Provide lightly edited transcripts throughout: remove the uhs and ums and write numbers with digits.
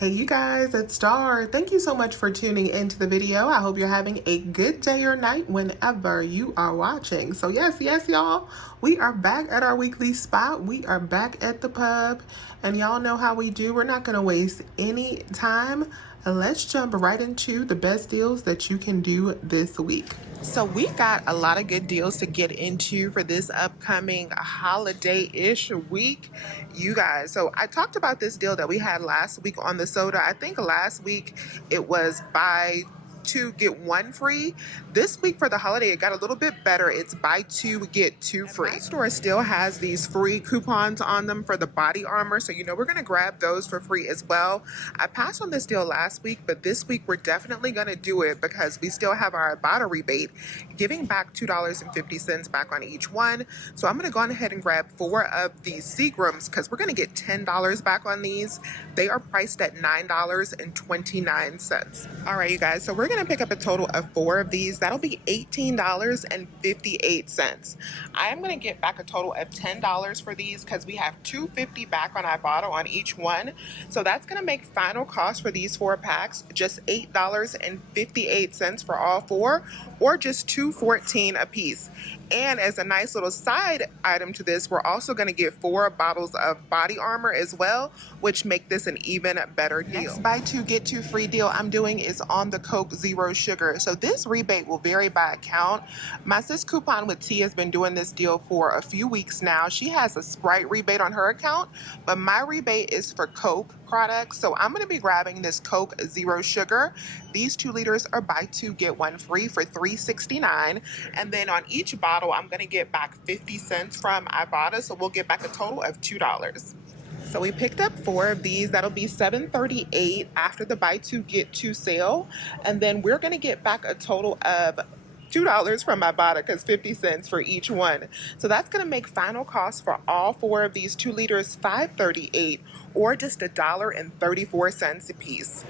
Hey you guys, it's Star. Thank you so much for tuning into the video. I hope you're having a good day or night whenever you are watching. So yes, y'all, we are back at our weekly spot. We are back at the pub, and y'all know how we do. We're not gonna waste any time. Let's jump right into the best deals that you can do this week. So we got a lot of good deals to get into for this upcoming holiday-ish week, you guys. So I talked about this deal that we had last week on the soda. I think last week it was buy two get one free. This week for the holiday it got a little bit better. It's buy two get two free. My store still has these free coupons on them for the body armor, so we're gonna grab those for free as well. I passed on this deal last week, but this week we're definitely gonna do it because we still have our Ibotta rebate, giving back $2.50 back on each one. So I'm gonna go on ahead and grab 4 of these Seagrams because we're gonna get $10 back on these. They are priced at $9.29. All right, you guys, so we're gonna pick up a total of 4 of these. That'll be $18.58. I am gonna get back a total of $10 for these because we have $2.50 back on Ibotta on each one. So that's gonna make final cost for these 4 packs just $8.58 for all 4, or just $2.14 a piece. And as a nice little side item to this, we're also going to get 4 bottles of body armor as well, which make this an even better deal. Next buy 2 get 2 free deal I'm doing is on the Coke Zero Sugar. So this rebate will vary by account. My sis Coupon with T has been doing this deal for a few weeks now. She has a Sprite rebate on her account, but my rebate is for Coke products. So I'm going to be grabbing this Coke Zero Sugar. These 2 liters are buy 2 get 1 free for $3.69, and then on each bottle I'm going to get back 50 cents from Ibotta, so we'll get back a total of $2. So we picked up 4 of these. That'll be $7.38 after the buy 2 get 2 sale, and then we're going to get back a total of $2 from Ibotta because 50 cents for each one. So that's going to make final cost for all 4 of these 2 liters $5.38, or just $1.34 a piece.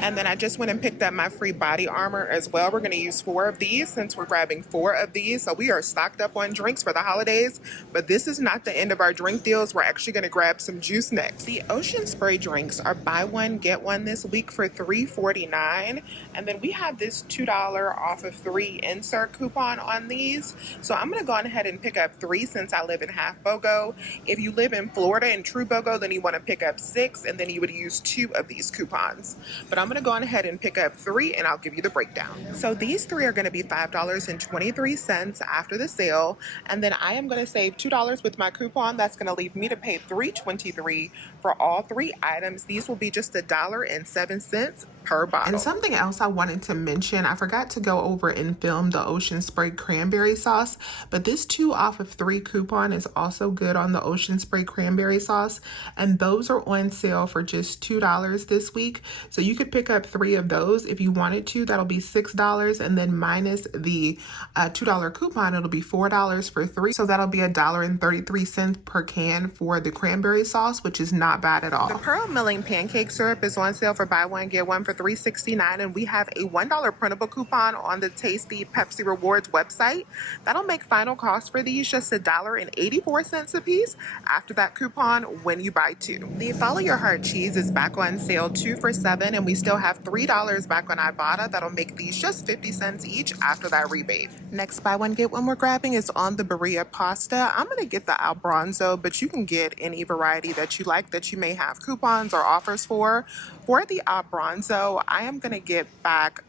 And then I just went and picked up my free body armor as well. We're going to use 4 of these since we're grabbing 4 of these. So we are stocked up on drinks for the holidays, but this is not the end of our drink deals. We're actually going to grab some juice next. The Ocean Spray drinks are buy 1 get 1 this week for $3.49, and then we have this $2 off of 3 insert coupon on these. So I'm going to go on ahead and pick up 3 since I live in Half BOGO. If you live in Florida in True BOGO, then you want to pick up 6, and then you would use 2 of these coupons. But I'm going to go on ahead and pick up 3, and I'll give you the breakdown. So these 3 are going to be $5.23 after the sale, and then I am going to save $2 with my coupon. That's going to leave me to pay $3.23 for all 3 items. These will be just $1.07 per bottle. And something else I wanted to mention, I forgot to go over and film the Ocean Spray cranberry sauce, but this 2 off of 3 coupon is also good on the Ocean Spray cranberry sauce, and those are on sale for just $2 this week. So you could pick up 3 of those if you wanted to. That'll be $6, and then minus the $2 coupon, it'll be $4 for 3. So that'll be $1.33 per can for the cranberry sauce, which is not bad at all. The Pearl Milling pancake syrup is on sale for buy 1 get 1 for $3.69, and we have a $1 printable coupon on the Tasty Pepsi Rewards website. That'll make final cost for these just $1.84 a piece after that coupon when you buy 2. The Follow Your Heart cheese is back on sale 2 for $7, and we still have $3 back on Ibotta. That'll make these just 50 cents each after that rebate. Next buy 1 get 1 we're grabbing is on the Berea pasta. I'm going to get the Albronzo, but you can get any variety that you like that you may have coupons or offers for. For the Albronzo, I am going to get back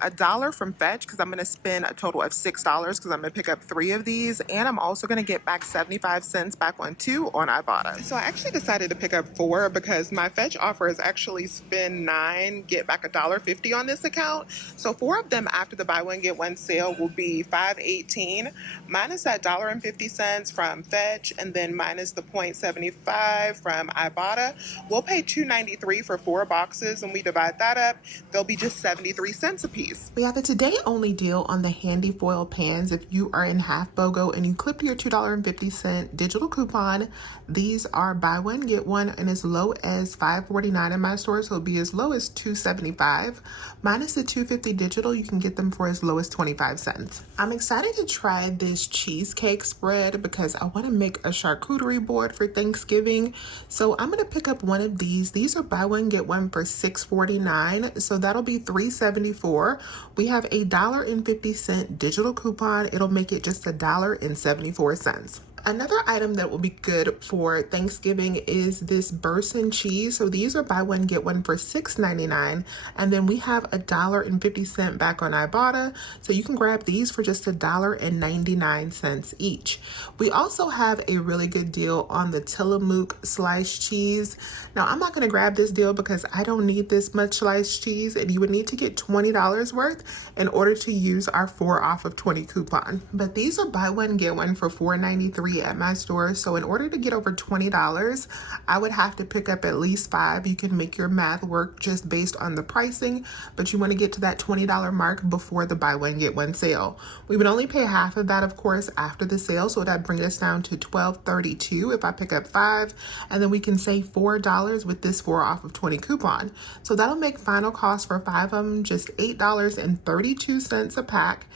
$1 from Fetch because I'm going to spend a total of $6 because I'm going to pick up 3 of these, and I'm also going to get back 75 cents back on 2 on Ibotta. So I actually decided to pick up 4 because my Fetch offer is actually spend 9 get back $1.50 on this account. So 4 of them after the buy 1 get 1 sale will be $5.18 minus that $1.50 from Fetch, and then minus the $0.75 from Ibotta. We'll pay $2.93 for 4 boxes, and we divide that up, they'll be just 73 cents a piece. piece. We have a today only deal on the handy foil pans. If you are in half BOGO and you clip your $2.50 digital coupon, these are buy one get one and as low as $5.49 in my store, so it'll be as low as $2.75. Minus the $2.50 digital, you can get them for as low as 25 cents. I'm excited to try this cheesecake spread because I want to make a charcuterie board for Thanksgiving. So I'm going to pick up one of these. These are buy one get one for $6.49, so that'll be $3.74. We have a $1.50 digital coupon. It'll make it just $1.74. Another item that will be good for Thanksgiving is this Burson cheese. So these are buy one get one for $6.99, and then we have $1.50 back on Ibotta, so you can grab these for just $1.99 each. We also have a really good deal on the Tillamook sliced cheese. Now I'm not going to grab this deal because I don't need this much sliced cheese, and you would need to get $20 worth in order to use our 4 off of 20 coupon. But these are buy one get one for $4.93 at my store. So in order to get over $20, I would have to pick up at least 5. You can make your math work just based on the pricing, but you want to get to that $20 mark before the buy one get one sale. We would only pay half of that, of course, after the sale, so that brings us down to $12.32 if I pick up 5, and then we can save $4 with this 4 off of 20 coupon. So that'll make final cost for 5 of them just $8.32 a pack.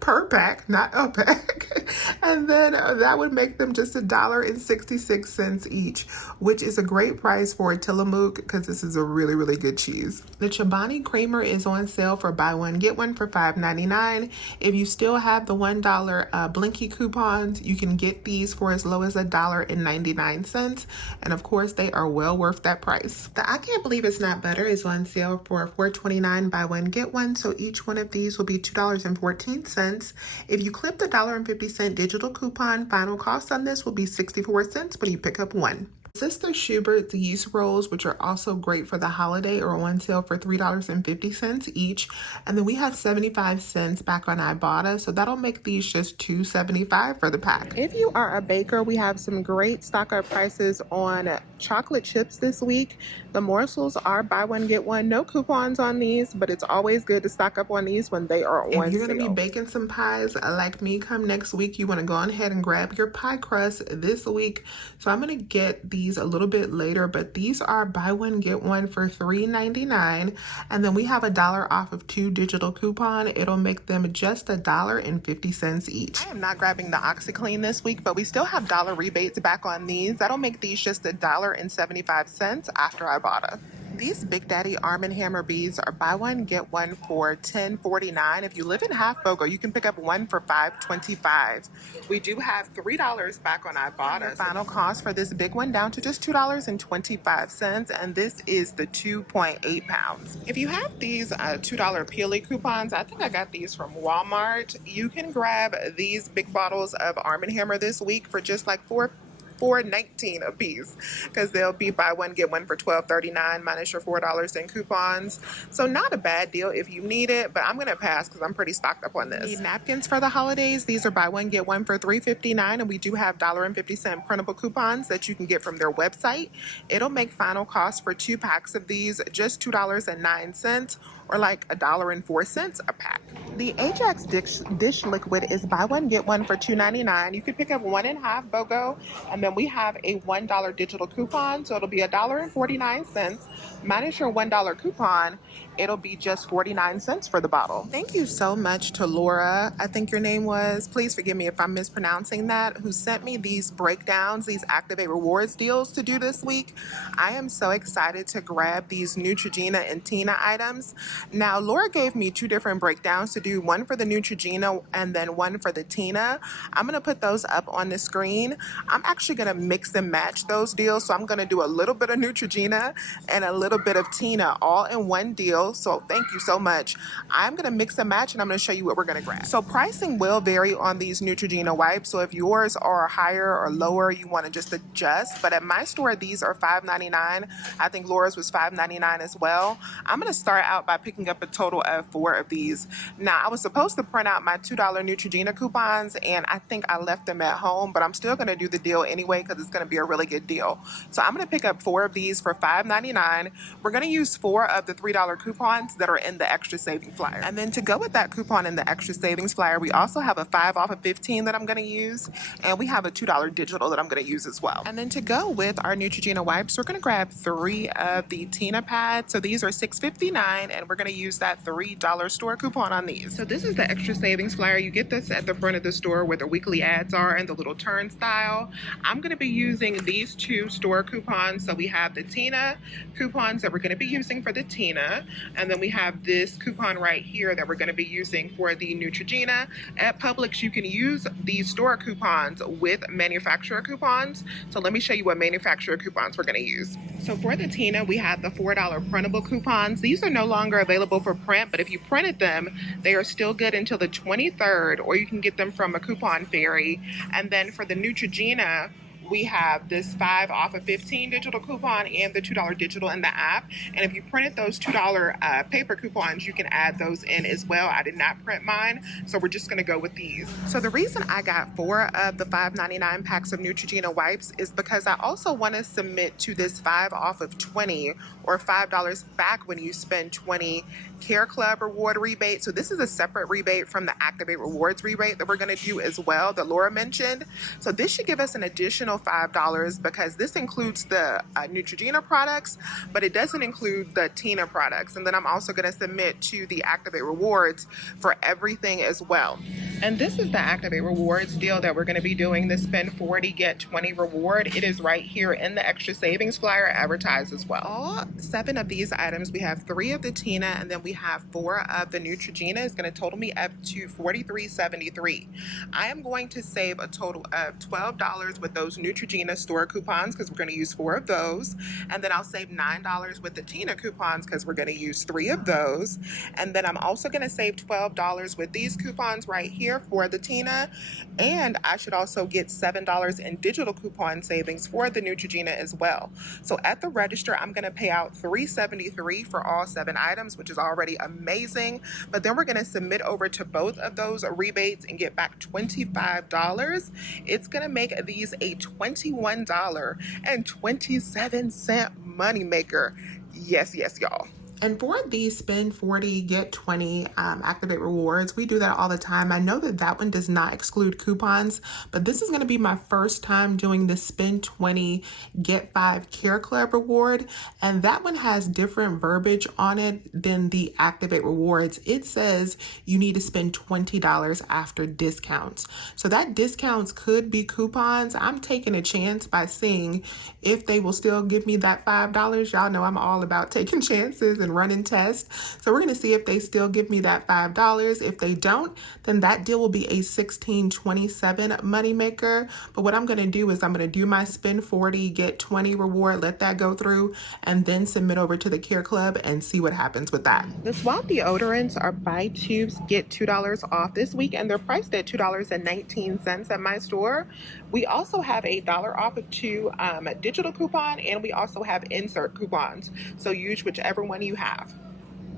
Per pack, not a pack. And then that would make them just $1.66 each, which is a great price for a Tillamook because this is a really, really good cheese. The Chobani creamer is on sale for buy one get one for $5.99. If you still have the $1 Blinky coupons, you can get these for as low as $1.99. And of course, they are well worth that price. The I Can't Believe It's Not Butter is on sale for $4.29 buy one get one. So each one of these will be $2.14. If you clip the $1.50 digital coupon, final cost on this will be 64 cents, but you pick up one. Sister Schubert's yeast rolls, which are also great for the holiday, are on sale for $3.50 each. And then we have 75 cents back on Ibotta, so that'll make these just $2.75 for the pack. If you are a baker, we have some great stock up prices on chocolate chips this week. The morsels are buy one get one, no coupons on these, but it's always good to stock up on these when they are on sale. If you're going to be baking some pies like me come next week, you want to go on ahead and grab your pie crust this week. So I'm going to get these a little bit later, but these are buy one get one for $3.99, and then we have $1 off of 2 digital coupon. It'll make them just $1.50 each. I am not grabbing the OxyClean this week, but we still have dollar rebates back on these. That'll make these just $1.75 after Ibotta. These Big Daddy Arm & Hammer beads are buy one get one for $10.49. If you live in half BOGO, you can pick up one for $5.25. We do have $3 back on Ibotta. Final cost for this big one down to just $2.25, and this is the 2.8 pounds. If you have these $2 Peely coupons, I think I got these from Walmart. You can grab these big bottles of Arm & Hammer this week for just like $4.19 a piece, because they'll be buy one get one for $12.39 minus your $4 in coupons. So not a bad deal if you need it, but I'm gonna pass because I'm pretty stocked up on this. Need napkins for the holidays? These are buy one get one for $3.59, and we do have $1.50 printable coupons that you can get from their website. It'll make final cost for 2 packs of these just $2.09, or like $1.04 a pack. The Ajax dish liquid is buy one get one for $2.99. You can pick up 1 in half BOGO, and then we have a $1 digital coupon, so it'll be $1.49 minus your $1 coupon. It'll be just 49 cents for the bottle. Thank you so much to Laura, I think your name was, please forgive me if I'm mispronouncing that, who sent me these breakdowns, these Activate Rewards deals to do this week. I am so excited to grab these Neutrogena and Tina items. Now, Laura gave me 2 different breakdowns to do, one for the Neutrogena and then one for the Tina. I'm gonna put those up on the screen. I'm actually gonna mix and match those deals, so I'm gonna do a little bit of Neutrogena and a little bit of Tina all in one deal. So thank you so much. I'm gonna mix and match, and I'm gonna show you what we're gonna grab. So pricing will vary on these Neutrogena wipes, so if yours are higher or lower, you want to just adjust. But at my store, these are $5.99. I think Laura's was $5.99 as well. I'm gonna start out by picking up a total of 4 of these. Now, I was supposed to print out my $2 Neutrogena coupons, and I think I left them at home, but I'm still gonna do the deal anyway because it's gonna be a really good deal. So I'm gonna pick up 4 of these for $5.99. we're going to use 4 of the $3 coupons that are in the extra savings flyer. And then to go with that coupon in the extra savings flyer, we also have a 5 off of 15 that I'm going to use, and we have a $2 digital that I'm going to use as well. And then to go with our Neutrogena wipes, we're going to grab 3 of the Tina pads. So these are $6.59, and we're going to use that $3 store coupon on these. So this is the extra savings flyer. You get this at the front of the store where the weekly ads are and the little turnstile. I'm going to be using these 2 store coupons. So we have the Tina coupons that we're going to be using for the Tina, and then we have this coupon right here that we're going to be using for the Neutrogena. At Publix, you can use these store coupons with manufacturer coupons. So let me show you what manufacturer coupons we're going to use. So for the Tina, we have the $4 printable coupons. These are no longer available for print, but if you printed them, they are still good until the 23rd, or you can get them from a coupon fairy. And then for the Neutrogena, we have this 5 off of 15 digital coupon and the $2 digital in the app. And if you printed those $2 paper coupons, you can add those in as well. I did not print mine, so we're just going to go with these. So the reason I got 4 of the $5.99 packs of Neutrogena wipes is because I also want to submit to this 5 off of 20 or $5 back when you spend 20 Care Club reward rebate. So this is a separate rebate from the Activate Rewards rebate that we're going to do as well, that Laura mentioned. So this should give us an additional $5 because this includes the Neutrogena products, but it doesn't include the Tina products. And then I'm also going to submit to the Activate Rewards for everything as well. And this is the Activate Rewards deal that we're going to be doing, the spend 40, get 20 reward. It is right here in the extra savings flyer advertised as well. All 7 of these items, we have 3 of the Tina, and then we have 4 of the Neutrogena. Is going to total me up to $43.73. I am going to save a total of $12 with those Neutrogena store coupons because we're going to use 4 of those, and then I'll save $9 with the Tina coupons because we're going to use 3 of those, and then I'm also going to save $12 with these coupons right here for the Tina, and I should also get $7 in digital coupon savings for the Neutrogena as well. So at the register, I'm going to pay out $3.73 for all 7 items, which is already amazing, but then we're going to submit over to both of those rebates and get back $25. It's going to make these a $21.27 moneymaker. Yes, y'all. And for these spend 40, get 20 Activate Rewards, we do that all the time. I know that that one does not exclude coupons, but this is going to be my first time doing the spend 20, get 5 Care Club reward. And that one has different verbiage on it than the Activate Rewards. It says you need to spend $20 after discounts. So that discounts could be coupons. I'm taking a chance by seeing if they will still give me that $5. Y'all know I'm all about taking chances and running tests. So we're going to see if they still give me that $5. If they don't, then that deal will be a $16.27 moneymaker. But what I'm going to do is I'm going to do my spend 40, get 20 reward, let that go through, and then submit over to the Care Club and see what happens with that. The Swamp deodorants are buy tubes, get $2 off this week, and they're priced at $2.19 at my store. We also have a $1 off of 2 digital coupon, and we also have insert coupons. So use whichever one you have.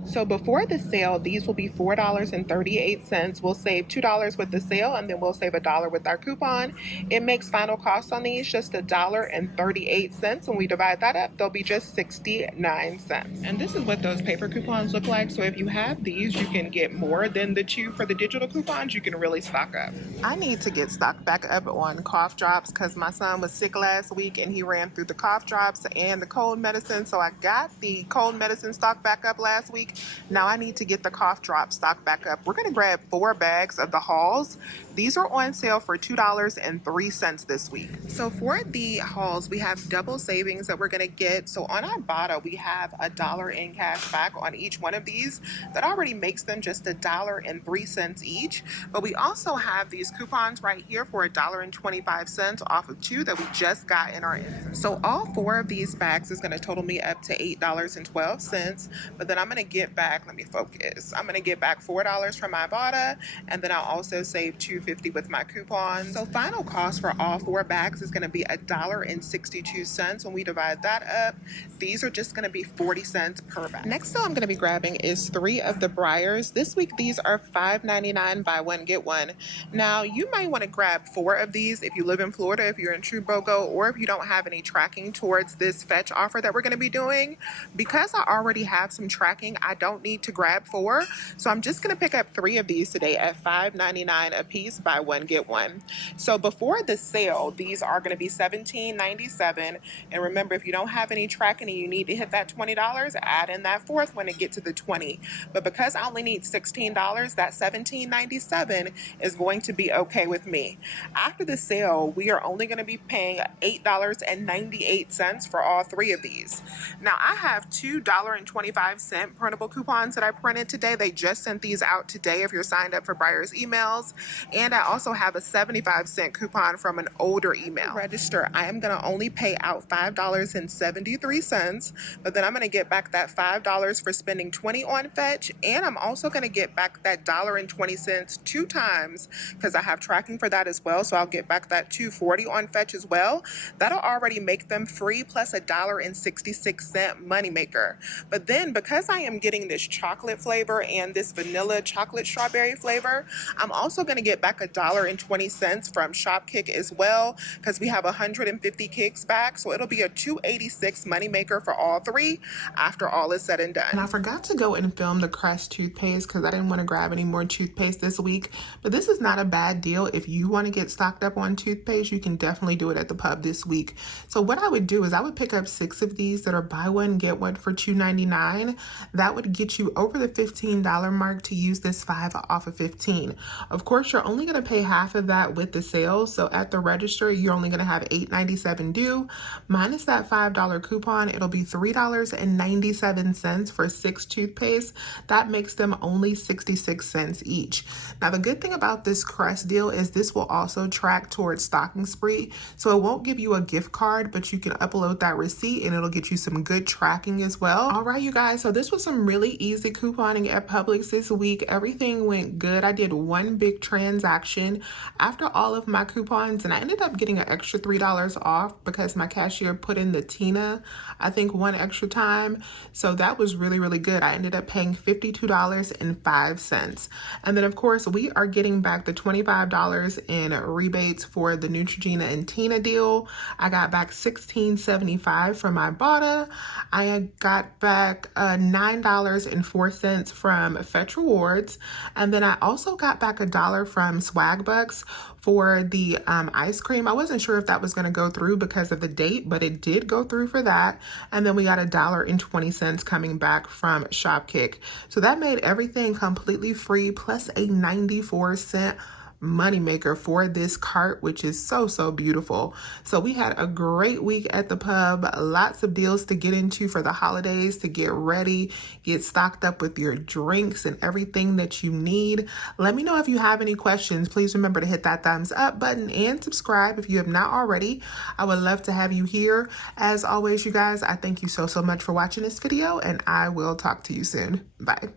So before the sale, these will be $4.38. We'll save $2 with the sale, and then we'll save $1 with our coupon. It makes final cost on these just $1.38. When we divide that up, they'll be just 69 cents. And this is what those paper coupons look like. So if you have these, you can get more than the 2 for the digital coupons. You can really stock up. I need to get stocked back up on cough drops because my son was sick last week and he ran through the cough drops and the cold medicine. So I got the cold medicine stocked back up last week. Now I need to get the cough drop stocked back up. We're going to grab 4 bags of the Halls. These are on sale for $2.03 this week. So for the Halls, we have double savings that we're going to get. So on Ibotta, we have $1 in cash back on each one of these. That already makes them just $1.03 each. But we also have these coupons right here for $1.25 off of 2 that we just got in our insert. So all 4 of these bags is going to total me up to $8.12. But then I'm going to get get back, let me focus. I'm gonna get back $4 from Ibotta, and then I'll also save $2.50 with my coupons. So final cost for all 4 bags is gonna be $1.62. When we divide that up, these are just gonna be 40 cents per bag. Next though I'm gonna be grabbing is 3 of the Briars. This week these are $5.99 buy one get one. Now you might want to grab 4 of these if you live in Florida, if you're in True BOGO, or if you don't have any tracking towards this fetch offer that we're going to be doing. Because I already have some tracking, I don't need to grab 4. So I'm just going to pick up 3 of these today at $5.99 a piece, buy one get one. So before the sale, these are going to be $17.97. And remember, if you don't have any tracking and you need to hit that $20, add in that 4th one and get to the $20. But because I only need $16, that $17.97 is going to be okay with me. After the sale, we are only going to be paying $8.98 for all 3 of these. Now I have $2.25 printable coupons that I printed today. They just sent these out today if you're signed up for Briar's emails. And I also have a 75-cent coupon from an older email. Register, I am going to only pay out $5.73, but then I'm going to get back that $5 for spending $20 on fetch, and I'm also going to get back that $1.20 2 times because I have tracking for that as well. So I'll get back that $2.40 on fetch as well. That'll already make them free plus a $1.66 moneymaker. But then because I am getting this chocolate flavor and this vanilla chocolate strawberry flavor, I'm also going to get back $1.20 from Shopkick as well because we have 150 kicks back. So it'll be a $2.86 moneymaker for all 3 after all is said and done. And I forgot to go and film the Crest toothpaste because I didn't want to grab any more toothpaste this week. But this is not a bad deal. If you want to get stocked up on toothpaste, you can definitely do it at the pub this week. So what I would do is I would pick up 6 of these that are buy one get one for $2.99. That would get you over the $15 mark to use this 5 off of 15. Of course, you're only going to pay half of that with the sale. So at the register, you're only going to have $8.97 due minus that $5 coupon. It'll be $3.97 for 6 toothpaste. That makes them only 66 cents each. Now the good thing about this Crest deal is this will also track towards Stocking Spree, so it won't give you a gift card, but you can upload that receipt and it'll get you some good tracking as well. All right, you guys, so this was some really easy couponing at Publix this week. Everything went good. I did 1 big transaction after all of my coupons, and I ended up getting an extra $3 off because my cashier put in the Tina, I think, 1 extra time. So that was really, really good. I ended up paying $52.05. And then of course we are getting back the $25 in rebates for the Neutrogena and Tina deal. I got back $16.75 from Ibotta. I got back $9.04 from Fetch Rewards. And then I also got back $1 from Swag Bucks for the ice cream. I wasn't sure if that was going to go through because of the date, but it did go through for that. And then we got $1.20 coming back from Shopkick. So that made everything completely free plus a 94-cent moneymaker for this cart, which is so beautiful. So we had a great week at the pub. Lots of deals to get into for the holidays, to get ready, get stocked up with your drinks and everything that you need. Let me know if you have any questions. Please remember to hit that thumbs up button and subscribe if you have not already. I would love to have you here. As always, you guys, I thank you so much for watching this video, and I will talk to you soon. Bye.